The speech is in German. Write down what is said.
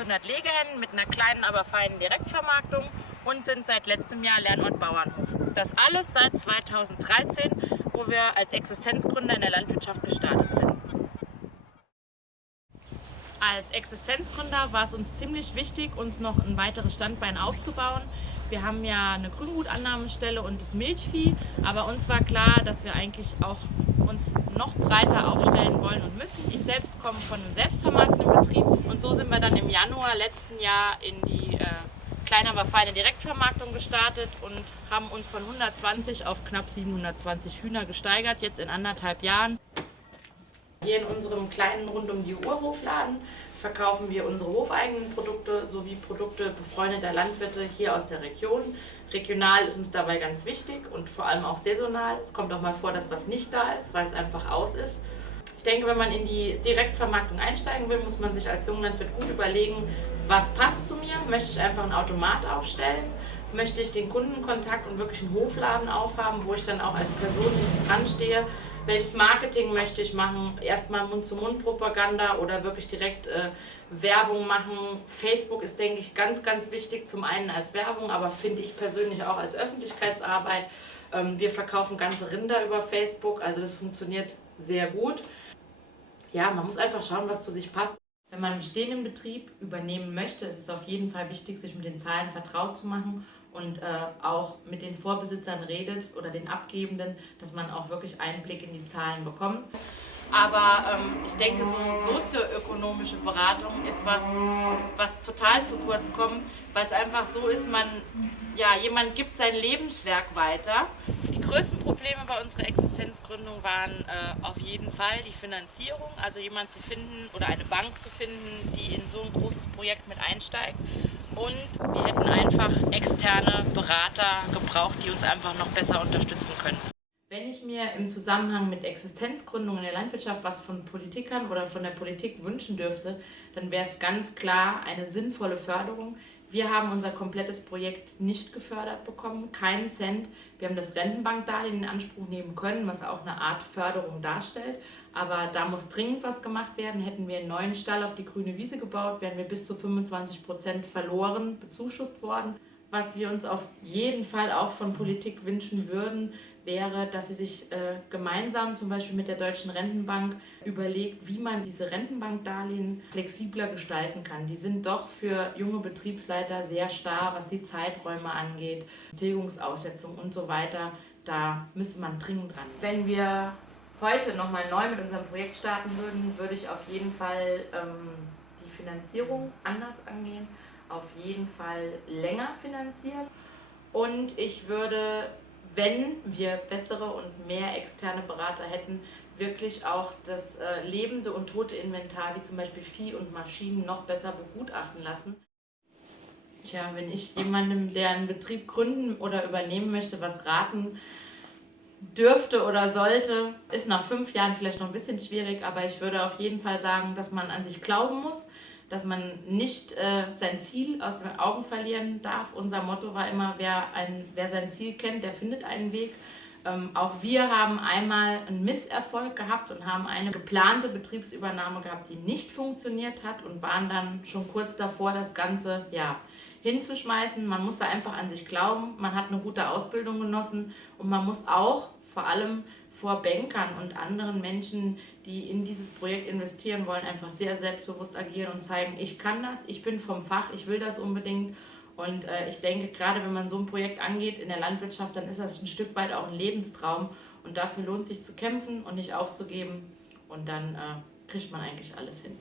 600 Legehennen mit einer kleinen, aber feinen Direktvermarktung und sind seit letztem Jahr Lernort Bauernhof. Das alles seit 2013, wo wir als Existenzgründer in der Landwirtschaft gestartet sind. Als Existenzgründer war es uns ziemlich wichtig, uns noch ein weiteres Standbein aufzubauen. Wir haben ja eine Grüngutannahmestelle und das Milchvieh, aber uns war klar, dass wir eigentlich auch uns noch breiter aufstellen wollen und müssen. Ich selbst komme von einem selbstvermarktenden Betrieb und so sind wir dann im Januar letzten Jahr in die kleine, aber feine Direktvermarktung gestartet und haben uns von 120 auf knapp 720 Hühner gesteigert, jetzt in 1,5 Jahren. Hier in unserem kleinen Rund-um-die-Uhr-Hofladen verkaufen wir unsere hofeigenen Produkte sowie Produkte befreundeter Landwirte hier aus der Region. Regional ist uns dabei ganz wichtig und vor allem auch saisonal. Es kommt auch mal vor, dass was nicht da ist, weil es einfach aus ist. Ich denke, wenn man in die Direktvermarktung einsteigen will, muss man sich als Junglandwirt gut überlegen, was passt zu mir. Möchte ich einfach einen Automat aufstellen? Möchte ich den Kundenkontakt und wirklich einen Hofladen aufhaben, wo ich dann auch als Person hinten dran stehe? Welches Marketing möchte ich machen? Erstmal Mund-zu-Mund-Propaganda oder wirklich direkt Werbung machen? Facebook ist, denke ich, ganz, ganz wichtig. Zum einen als Werbung, aber finde ich persönlich auch als Öffentlichkeitsarbeit. Wir verkaufen ganze Rinder über Facebook, also das funktioniert sehr gut. Ja, man muss einfach schauen, was zu sich passt. Wenn man einen bestehenden Betrieb übernehmen möchte, ist es auf jeden Fall wichtig, sich mit den Zahlen vertraut zu machen und auch mit den Vorbesitzern redet oder den Abgebenden, dass man auch wirklich Einblick in die Zahlen bekommt. Aber ich denke, so sozioökonomische Beratung ist was total zu kurz kommt, weil es einfach so ist, jemand gibt sein Lebenswerk weiter. Die größten Probleme bei unserer Existenzgründung waren auf jeden Fall die Finanzierung, also jemanden zu finden oder eine Bank zu finden, die in so ein großes Projekt mit einsteigt. Und wir hätten einfach externe Berater gebraucht, die uns einfach noch besser unterstützen können. Wenn ich mir im Zusammenhang mit Existenzgründung in der Landwirtschaft was von Politikern oder von der Politik wünschen dürfte, dann wäre es ganz klar eine sinnvolle Förderung. Wir haben unser komplettes Projekt nicht gefördert bekommen, keinen Cent. Wir haben das Rentenbankdarlehen in Anspruch nehmen können, was auch eine Art Förderung darstellt. Aber da muss dringend was gemacht werden. Hätten wir einen neuen Stall auf die grüne Wiese gebaut, wären wir bis zu 25% verloren, bezuschusst worden. Was wir uns auf jeden Fall auch von Politik wünschen würden, wäre, dass sie sich gemeinsam zum Beispiel mit der Deutschen Rentenbank überlegt, wie man diese Rentenbankdarlehen flexibler gestalten kann. Die sind doch für junge Betriebsleiter sehr starr, was die Zeiträume angeht, Tilgungsaussetzung und so weiter. Da müsste man dringend dran. Wenn wir heute nochmal neu mit unserem Projekt starten würden, würde ich auf jeden Fall die Finanzierung anders angehen, auf jeden Fall länger finanzieren und ich würde, wenn wir bessere und mehr externe Berater hätten, wirklich auch das lebende und tote Inventar, wie zum Beispiel Vieh und Maschinen, noch besser begutachten lassen. Tja, wenn ich jemandem, der einen Betrieb gründen oder übernehmen möchte, was raten dürfte oder sollte, ist nach 5 Jahren vielleicht noch ein bisschen schwierig, aber ich würde auf jeden Fall sagen, dass man an sich glauben muss, dass man nicht sein Ziel aus den Augen verlieren darf. Unser Motto war immer, wer sein Ziel kennt, der findet einen Weg. Auch wir haben einmal einen Misserfolg gehabt und haben eine geplante Betriebsübernahme gehabt, die nicht funktioniert hat und waren dann schon kurz davor, das Ganze hinzuschmeißen. Man muss da einfach an sich glauben, man hat eine gute Ausbildung genossen und man muss auch vor allem vor Bankern und anderen Menschen, die in dieses Projekt investieren wollen, einfach sehr selbstbewusst agieren und zeigen, ich kann das, ich bin vom Fach, ich will das unbedingt. Und ich denke, gerade wenn man so ein Projekt angeht in der Landwirtschaft, dann ist das ein Stück weit auch ein Lebenstraum. Und dafür lohnt es sich zu kämpfen und nicht aufzugeben. Und dann kriegt man eigentlich alles hin.